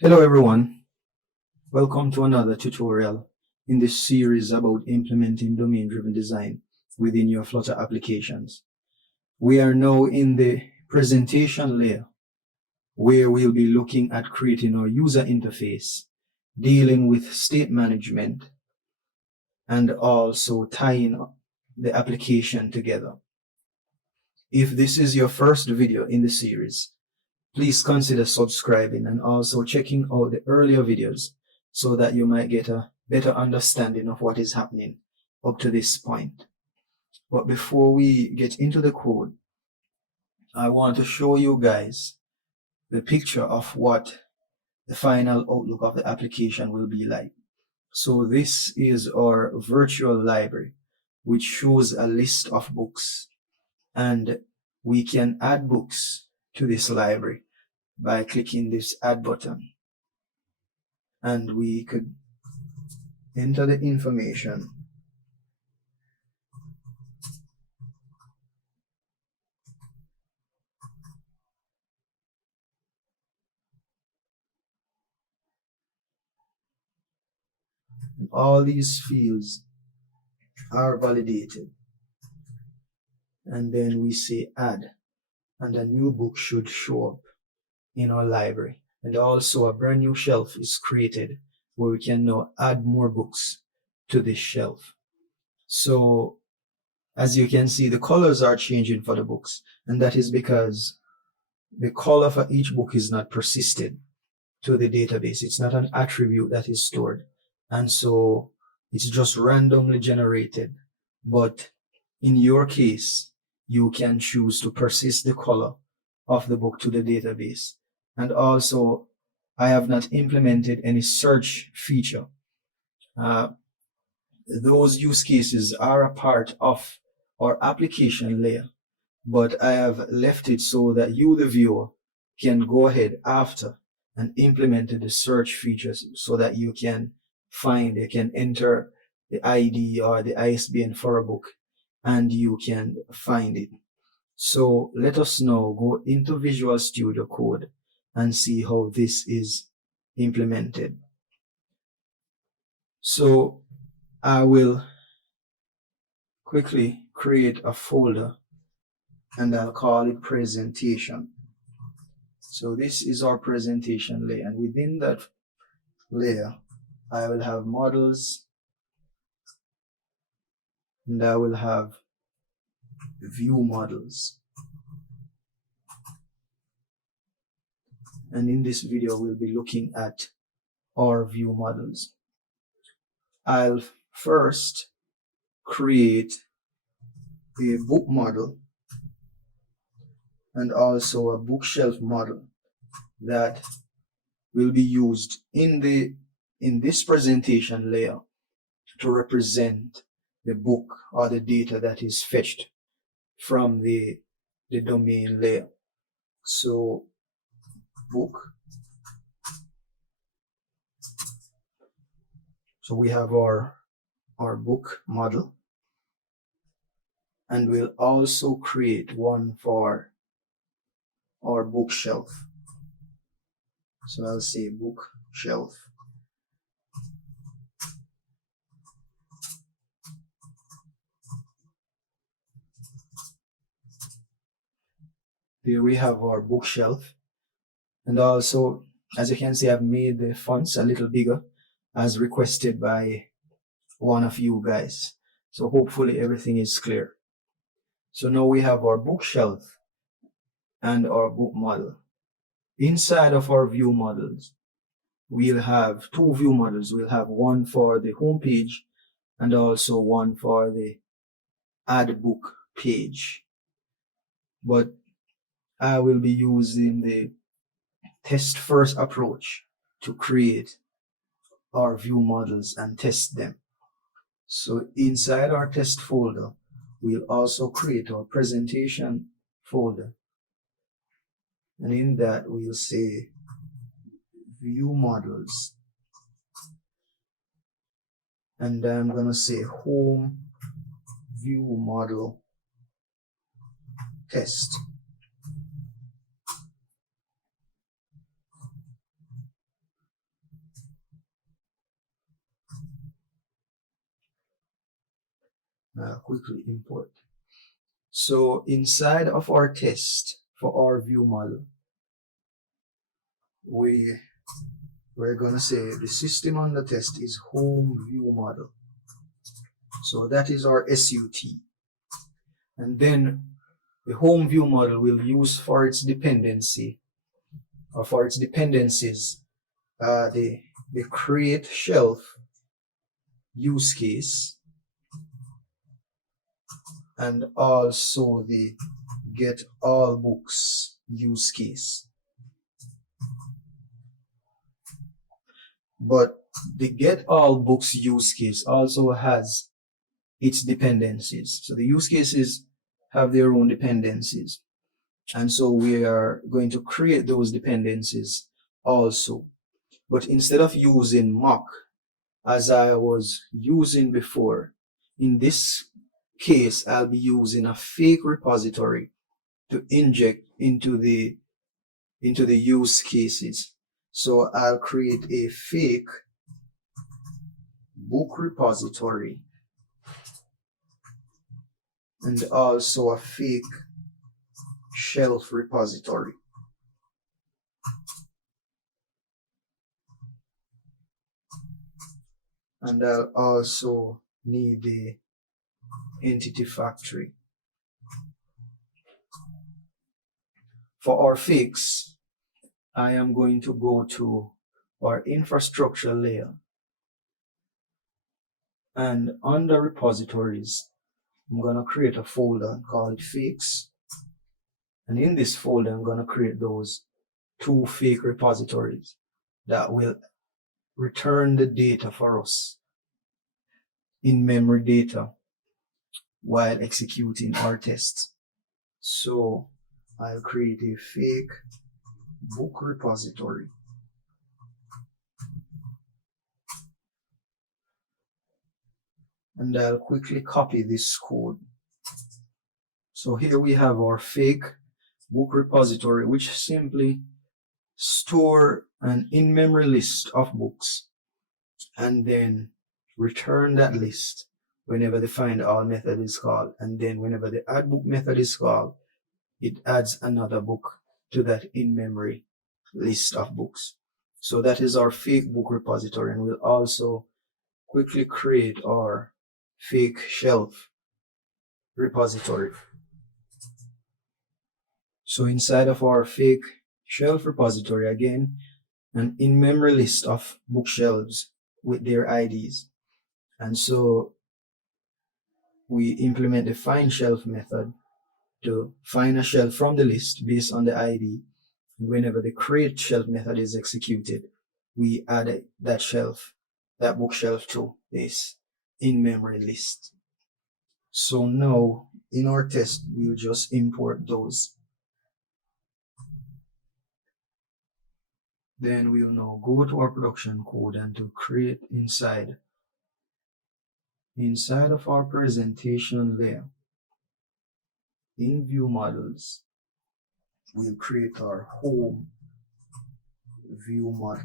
Hello everyone, welcome to another tutorial in this series about implementing domain-driven design within your Flutter applications. We are now in the presentation layer where we'll be looking at creating our user interface, dealing with state management, and also tying the application together. If this is your first video in the series, please consider subscribing and also checking out the earlier videos so that you might get a better understanding of what is happening up to this point. But before we get into the code, I want to show you guys the picture of what the final outlook of the application will be like. So this is our virtual library, which shows a list of books, and we can add books to this library by clicking this add button, and we could enter the information and all these fields are validated, and then we say add, and a new book should show up in our library, and also a brand new shelf is created where we can now add more books to this shelf. So as you can see, the colors are changing for the books, and that is because the color for each book is not persisted to the database. It's not an attribute that is stored, and so it's just randomly generated. But in your case, you can choose to persist the color of the book to the database. And also, I have not implemented any search feature. Those use cases are a part of our application layer, but I have left it so that you, the viewer, can go ahead after and implement the search features so that you can enter the ID or the ISBN for a book and you can find it. So let us now go into Visual Studio Code and see how this is implemented. So I will quickly create a folder and I'll call it presentation. So this is our presentation layer, and within that layer I will have models and I will have view models. And in this video we'll be looking at our view models. I'll first create a book model and also a bookshelf model that will be used in this presentation layer to represent the book or the data that is fetched from the domain layer. So book. So we have our book model, and we'll also create one for our bookshelf. So I'll say bookshelf. Here we have our bookshelf, and also, as you can see, I've made the fonts a little bigger as requested by one of you guys. So hopefully everything is clear. So now we have our bookshelf and our book model. Inside of our view models, we'll have two view models. We'll have one for the home page and also one for the add book page. But I will be using the test first approach to create our view models and test them. So inside our test folder, we'll also create our presentation folder. And in that, we'll say view models. And I'm going to say home view model test. I'll quickly import. So inside of our test for our view model, we're gonna say the system on the test is home view model. So that is our SUT. And then the home view model will use for its dependency, or for its dependencies, the create shelf use case, and also the get all books use case. But the get all books use case also has its dependencies. So the use cases have their own dependencies. And so we are going to create those dependencies also. But instead of using mock, as I was using before, in this case, I'll be using a fake repository to inject into the use cases. So I'll create a fake book repository and also a fake shelf repository. And I'll also need the entity factory. For our fix, I am going to go to our infrastructure layer, and under repositories, I'm going to create a folder called fix. And in this folder, I'm going to create those two fake repositories that will return the data for us, in-memory data, while executing our tests. So I'll create a fake book repository. And I'll quickly copy this code. So here we have our fake book repository, which simply store an in-memory list of books and then return that list whenever the find all method is called. And then whenever the add book method is called, it adds another book to that in-memory list of books. So that is our fake book repository, and we'll also quickly create our fake shelf repository. So inside of our fake shelf repository, again, an in-memory list of bookshelves with their IDs. And so we implement the find shelf method to find a shelf from the list based on the ID. And whenever the create shelf method is executed, we add that shelf, that bookshelf, to this in-memory list. So now in our test, we'll just import those. Then we'll now go to our production code and to create inside of our presentation layer, in ViewModels, we'll create our home view model.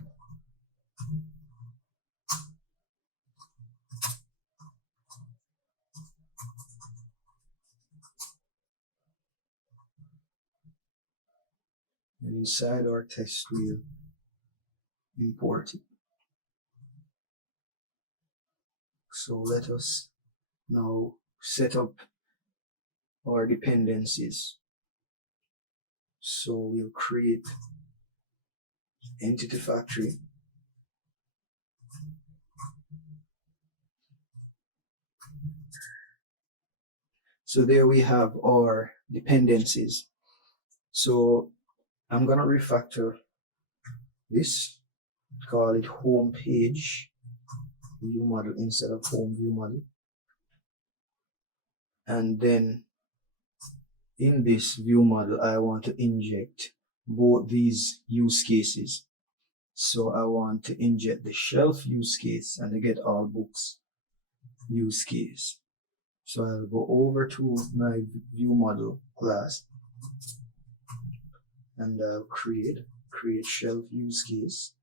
And inside our test, we'll import it. So let us now set up our dependencies. So we'll create entity factory. So there we have our dependencies. So I'm gonna refactor this, call it home page view model instead of home view model. And then in this view model, I want to inject both these use cases. So I want to inject the shelf use case and the get all books use case. So I'll go over to my view model class and I'll create shelf use case.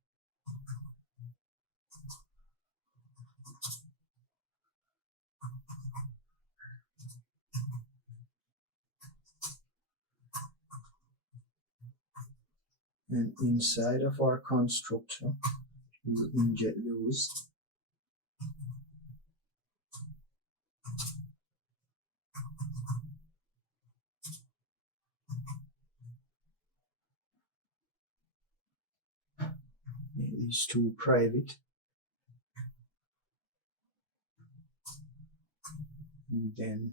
And inside of our constructor, we'll inject those. Make these two private. And then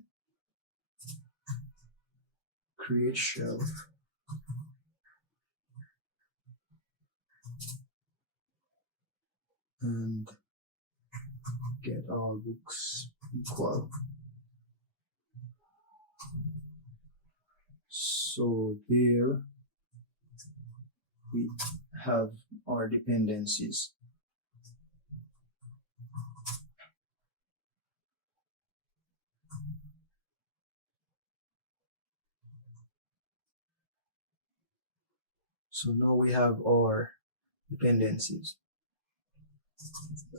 create shelf. And get all books equal. So there we have our dependencies. So now we have our dependencies.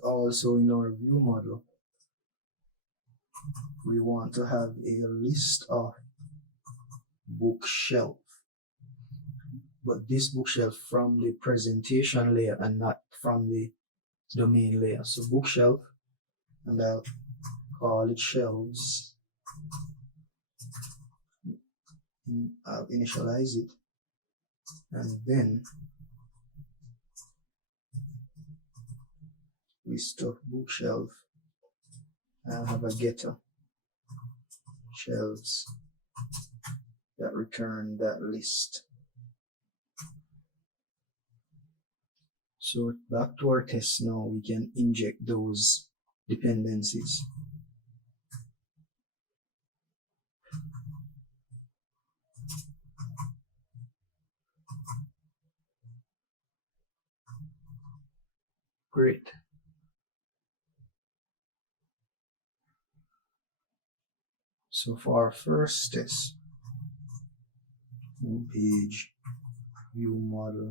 Also in our view model, we want to have a list of bookshelf, but this bookshelf from the presentation layer and not from the domain layer. So bookshelf, and I'll call it shelves. I'll initialize it, and then list of bookshelf. I'll have a getter shelves that return that list. So back to our test now, we can inject those dependencies. Great. So for our first test, page, view model,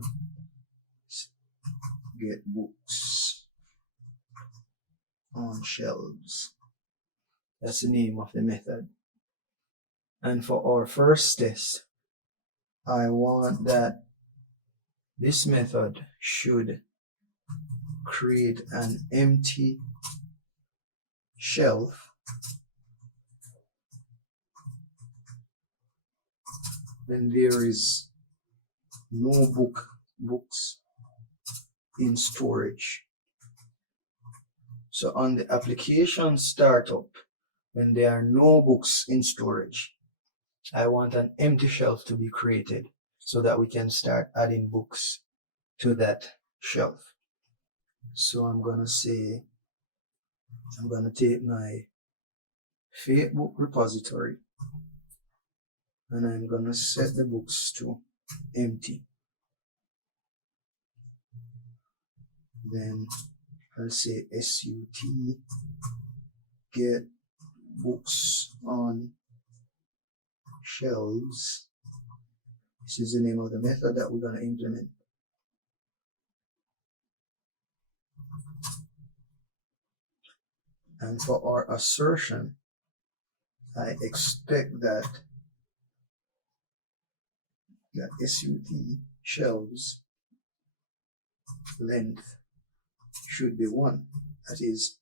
get books on shelves. That's the name of the method. And for our first test, I want that this method should create an empty shelf when there is no books in storage. So on the application startup, when there are no books in storage, I want an empty shelf to be created so that we can start adding books to that shelf. So I'm going to say, I'm going to take my Facebook repository and I'm going to set the books to empty. Then I'll say SUT get books on shelves. This is the name of the method that we're going to implement. And for our assertion, I expect that SUT shelves length should be 1. That is,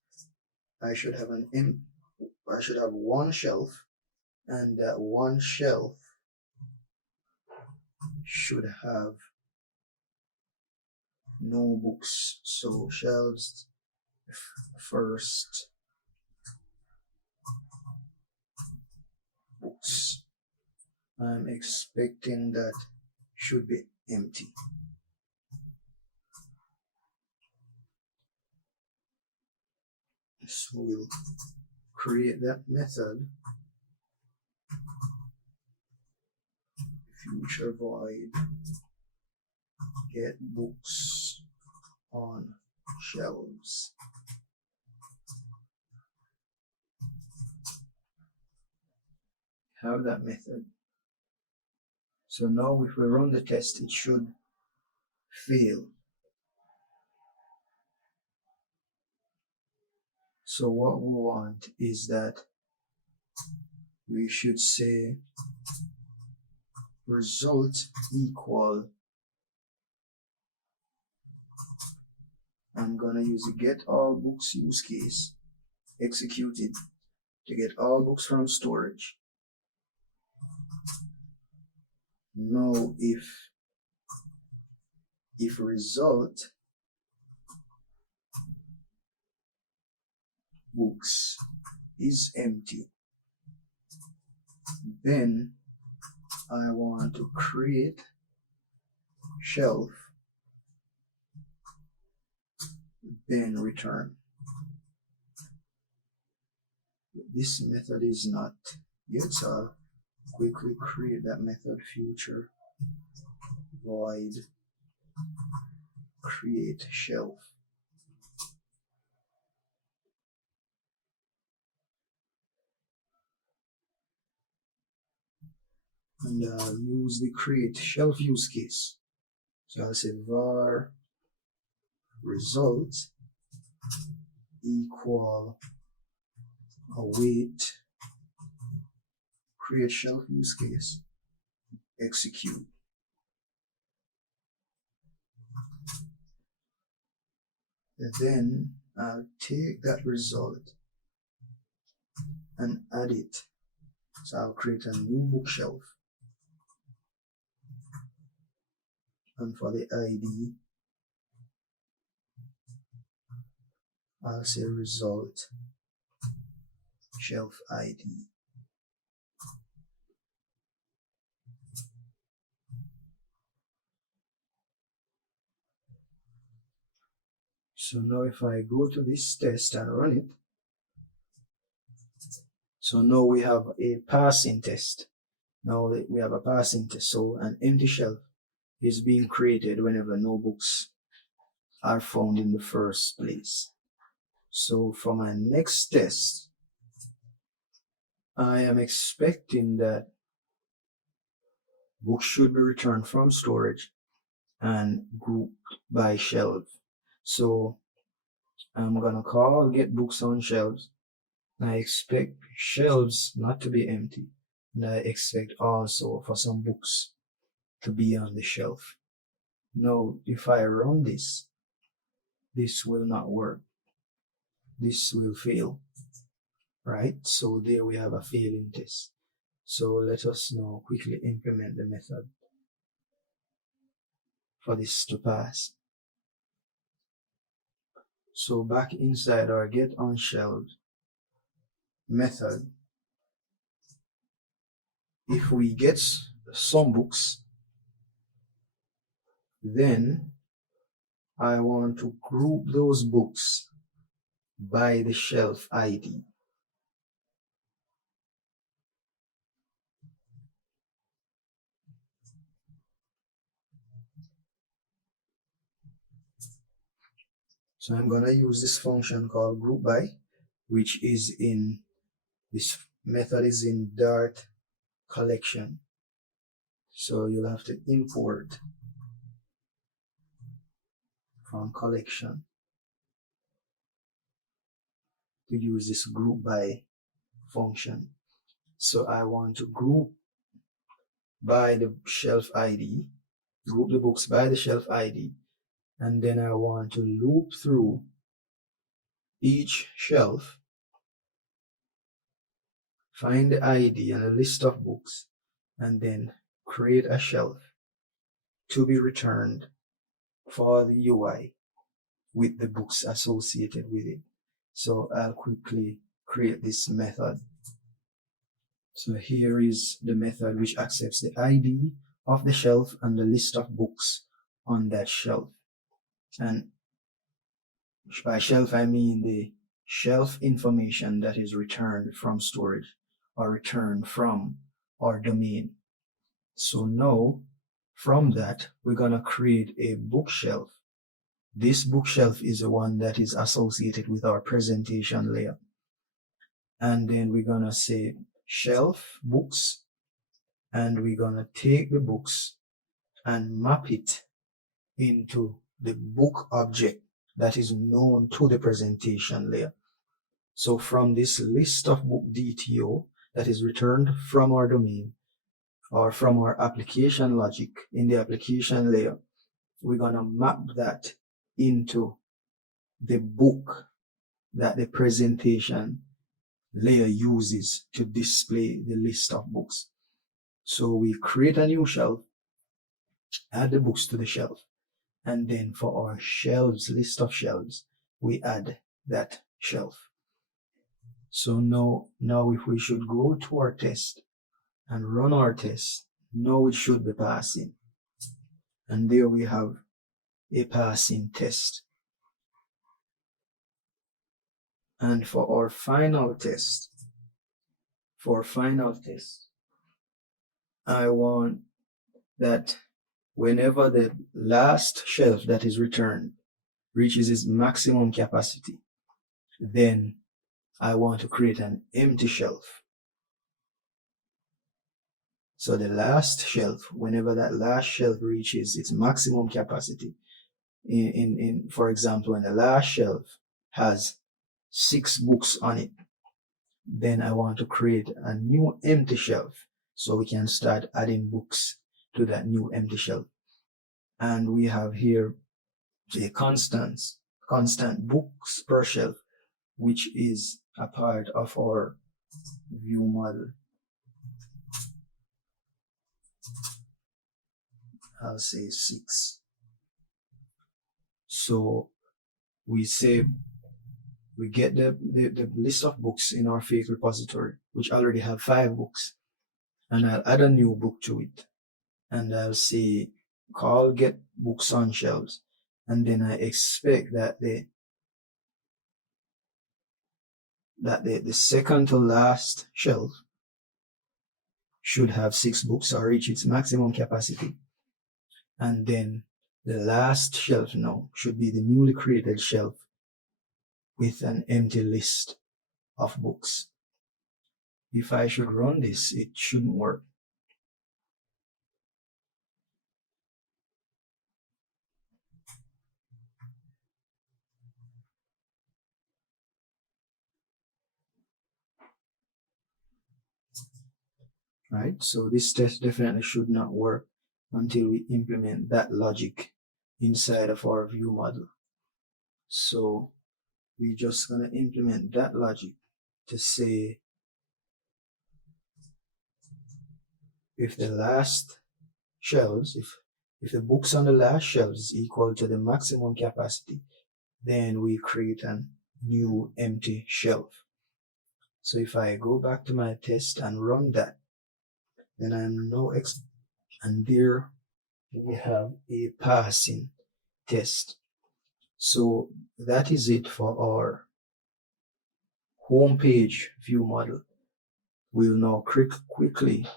I should have one shelf, and that one shelf should have no books. So shelves first books. I'm expecting that should be empty. So we'll create that method, future void get books on shelves. Have that method. So now if we run the test, it should fail. So what we want is that we should say result equal I'm gonna use the get all books use case, execute it to get all books from storage. Now if result books is empty, then I want to create shelf, then return. This method is not yet, so I'll quickly create that method. Future void create shelf. And I'll use the create shelf use case. So I'll say var result equal await create shelf use case, execute. And then I'll take that result and add it. So I'll create a new bookshelf. And for the ID, I'll say result shelf ID. So now if I go to this test and run it, so now we have a passing test. Now we have a passing test. So an empty shelf is being created whenever no books are found in the first place. So for my next test, I am expecting that books should be returned from storage and grouped by shelf. So I'm gonna call get books on shelves. I expect shelves not to be empty, and I expect also for some books to be on the shelf. Now, if I run this, this will not work. This will fail, right? So there we have a failing test. So let us now quickly implement the method for this to pass. So back inside our get on shelves method, if we get some books, then I want to group those books by the shelf ID. So I'm gonna use this function called group by, which is in this method is in Dart collection. So you'll have to import from collection to use this group by function. So I want to group by the shelf ID, group the books by the shelf ID, and then I want to loop through each shelf, find the ID and a list of books, and then create a shelf to be returned for the UI with the books associated with it. So I'll quickly create this method. So here is the method which accepts the ID of the shelf and the list of books on that shelf. And by shelf, I mean the shelf information that is returned from storage or returned from our domain. So now from that, we're gonna create a bookshelf. This bookshelf is the one that is associated with our presentation layer. And then we're gonna say shelf books, and we're gonna take the books and map it into the book object that is known to the presentation layer. So from this list of book DTO that is returned from our domain or from our application logic in the application layer, we're gonna map that into the book that the presentation layer uses to display the list of books. So we create a new shelf, add the books to the shelf, and then for our shelves, list of shelves, we add that shelf. So now if we should go to our test and run our test, now it should be passing. And there we have a passing test. And for our final test, I want that whenever the last shelf that is returned reaches its maximum capacity, then I want to create an empty shelf. So the last shelf, whenever that last shelf reaches its maximum capacity, for example, when the last shelf has 6 books on it, then I want to create a new empty shelf so we can start adding books to that new empty shelf. And we have here a constant books per shelf, which is a part of our view model. I'll say 6. So we get the list of books in our fake repository, which already have 5 books, and I'll add a new book to it, and I'll say call get books on shelves, and then I expect that the second to last shelf should have 6 books or reach its maximum capacity, and then the last shelf now should be the newly created shelf with an empty list of books. If I should run this, it shouldn't work. Right? So this test definitely should not work until we implement that logic inside of our view model. So we're just going to implement that logic to say if the last shelves, if the books on the last shelves is equal to the maximum capacity, then we create a new empty shelf. So if I go back to my test and run that, then I'm now and there we have a passing test. So that is it for our home page view model. We'll now quickly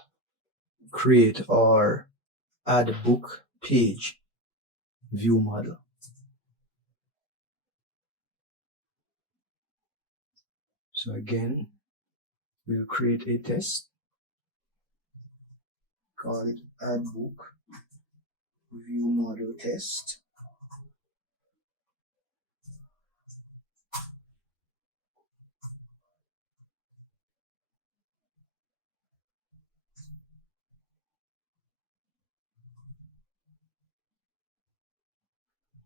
create our add book page view model. So again, we'll create a test, call it add book view model test.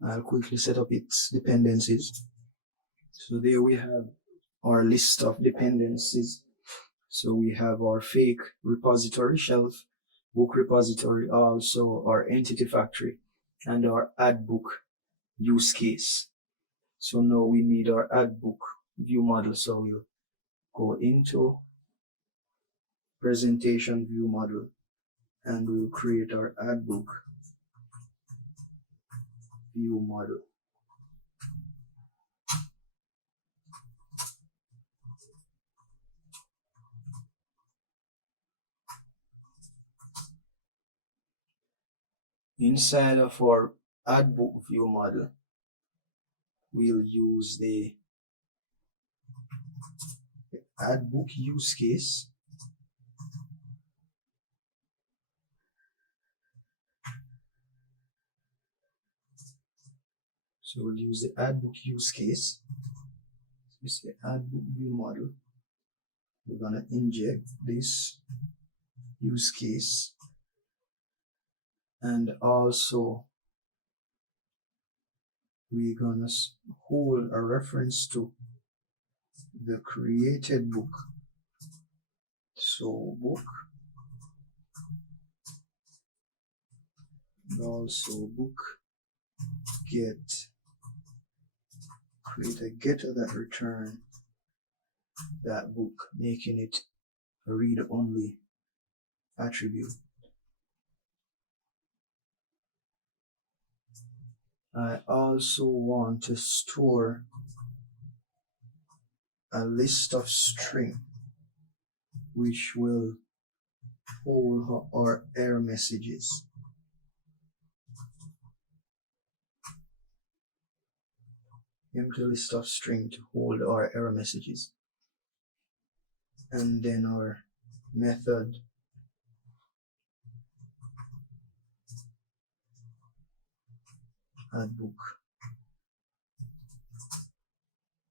I'll quickly set up its dependencies. So there we have our list of dependencies. So we have our fake repository shelf, book repository, also our entity factory, and our add book use case. So now we need our add book view model. So we'll go into presentation view model and we'll create our add book view model. Inside of our add book view model, we'll use the add book use case. So we'll use the add book use case. This is the add book view model. We're gonna inject this use case and also we're gonna hold a reference to the created book. So book, and also book get, create a getter that return that book, making it a read-only attribute. I also want to store a list of string which will hold our error messages. Empty list of string to hold our error messages. And then our method add book,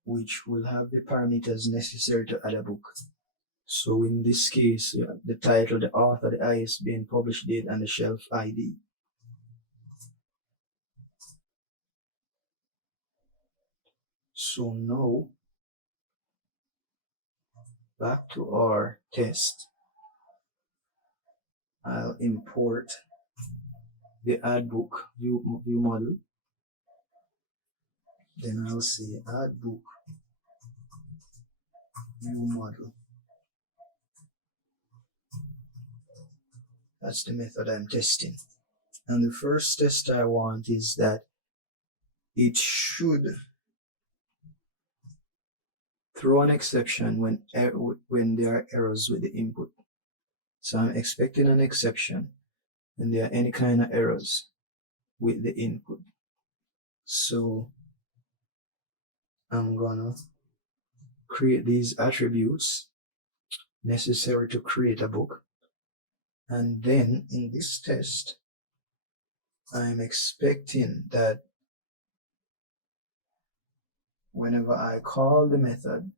which will have the parameters necessary to add a book. So in this case, the title, the author, the ISBN, publish date, and the shelf ID. So now, back to our test. I'll import the add book view model. Then I'll say add book view model. That's the method I'm testing. And the first test I want is that it should throw an exception when there are errors with the input. So I'm expecting an exception when there are any kind of errors with the input. So I'm gonna create these attributes necessary to create a book. And then in this test, I'm expecting that whenever I call the method,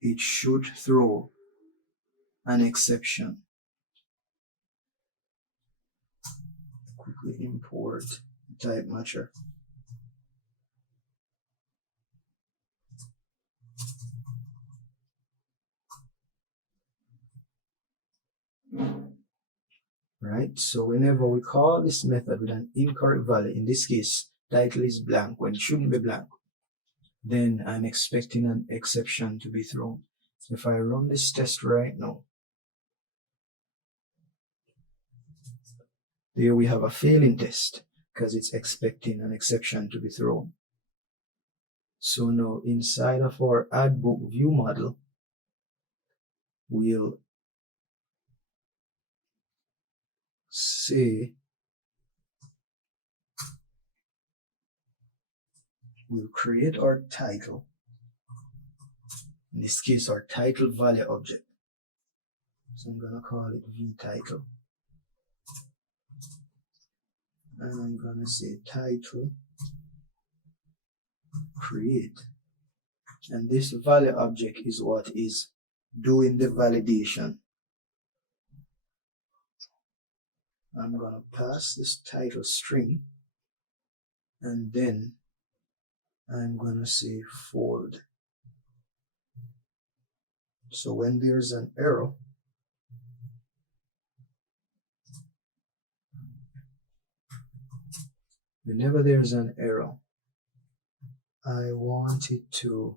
it should throw an exception. Quickly import type matcher. Right, so whenever we call this method with an incorrect value, in this case title is blank when it shouldn't be blank, then I'm expecting an exception to be thrown. So if I run this test right now, there we have a failing test because it's expecting an exception to be thrown. So now inside of our add book view model, we'll say we'll create our title, in this case our title value object. So I'm gonna call it vTitle, and I'm gonna say title create, and this value object is what is doing the validation. I'm gonna pass this title string, and then I'm gonna say fold. So when there's an error, whenever there's an error, I want it to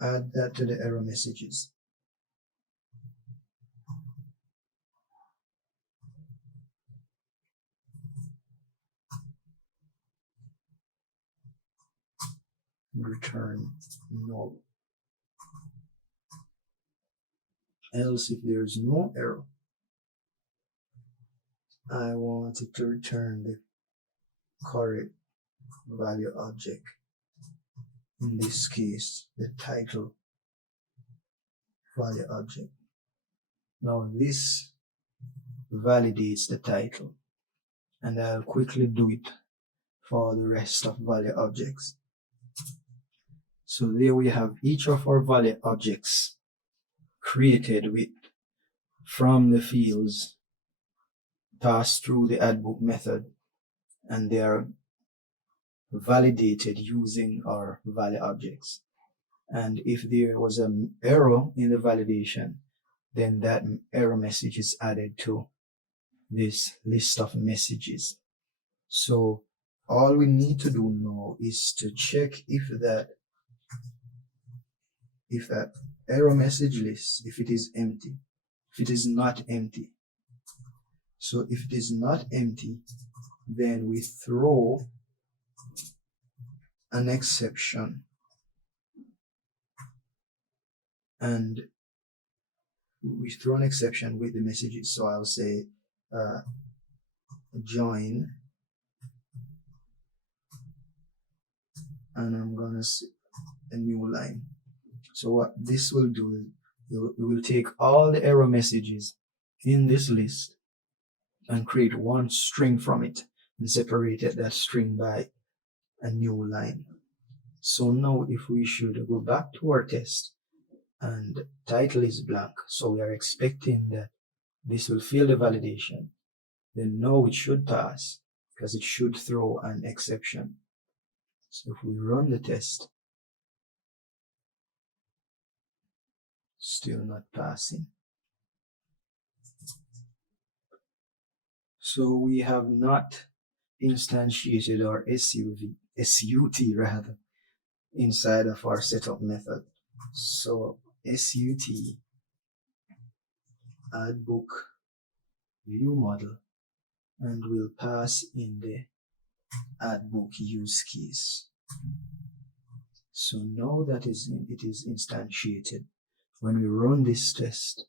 add that to the error messages. Return null. Else, if there's no error, I want it to return the correct value object. In this case, the title value object. Now this validates the title, and I'll quickly do it for the rest of value objects. So there we have each of our value objects created with from the fields pass through the add book method, and they are validated using our valid objects. And if there was an error in the validation, then that error message is added to this list of messages. So all we need to do now is to check if that error message list, if it is empty, if it is not empty. So if it is not empty, then we throw an exception, and we throw an exception with the messages. So I'll say join, and I'm gonna say a new line. So what this will do is we will take all the error messages in this list and create one string from it and separate that string by a new line. So now if we should go back to our test and title is blank, so we are expecting that this will fail the validation, then now it should pass because it should throw an exception. So if we run the test, still not passing. So we have not instantiated our SUT rather inside of our setup method. So SUT add book view model, and we'll pass in the add book use case. So now that it is instantiated, when we run this test,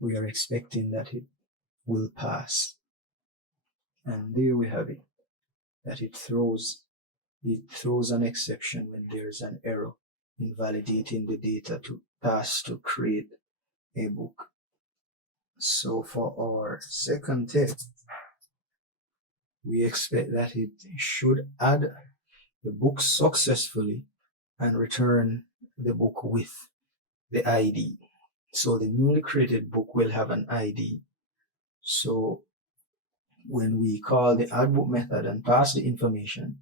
we are expecting that it will pass. And there we have it, that it throws an exception when there's an error in validating the data to pass to create a book. So for our second test, we expect that it should add the book successfully and return the book with the ID. So the newly created book will have an ID. So when we call the add book method and pass the information,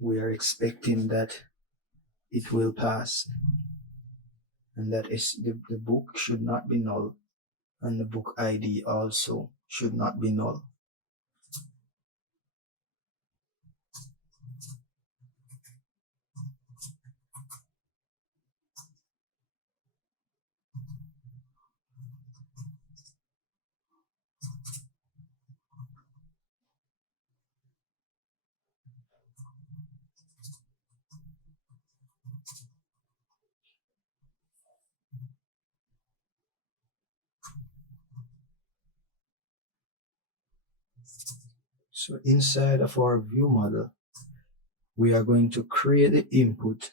we are expecting that it will pass, and that is the book should not be null, and the book ID also should not be null. So inside of our view model, we are going to create the input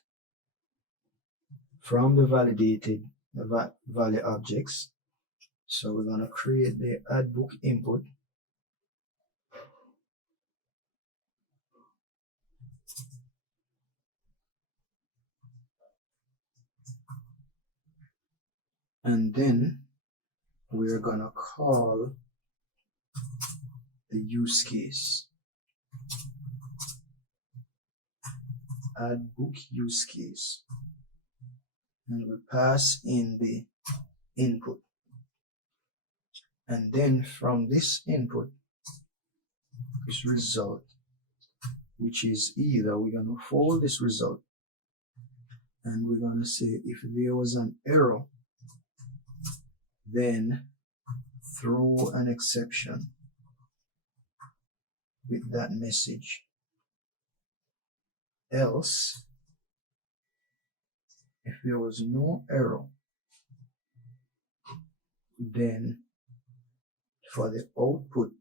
from the validated valid objects. So we're going to create the add book input, and then we're going to call the use case, add book use case, and we pass in the input, and then from this input, this result, which is either we're going to fold this result, and we're going to say if there was an error, then throw an exception with that message. Else, if there was no error, then for the output,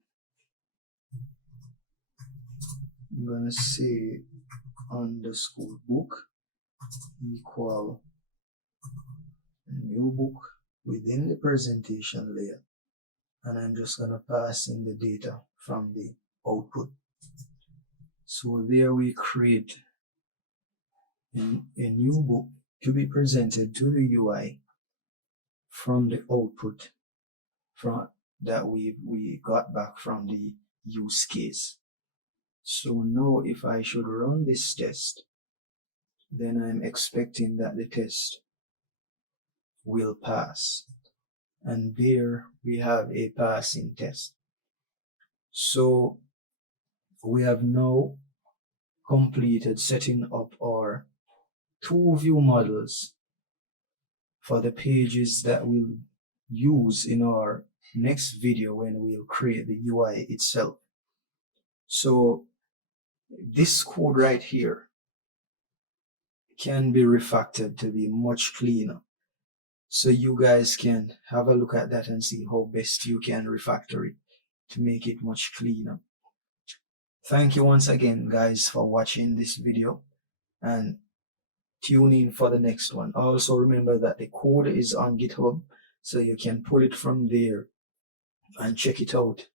I'm going to say underscore book equal new book within the presentation layer, and I'm just going to pass in the data from the output. So there we create a new book to be presented to the UI from the output from that we got back from the use case. So now if I should run this test, then I'm expecting that the test will pass. And there we have a passing test. So we have now completed setting up our two view models for the pages that we'll use in our next video when we'll create the UI itself. So this code right here can be refactored to be much cleaner. So you guys can have a look at that and see how best you can refactor it to make it much cleaner. Thank you once again, guys, for watching this video, and tune in for the next one. Also remember that the code is on GitHub, so you can pull it from there and check it out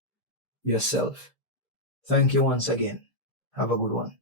yourself. Thank you once again. Have a good one.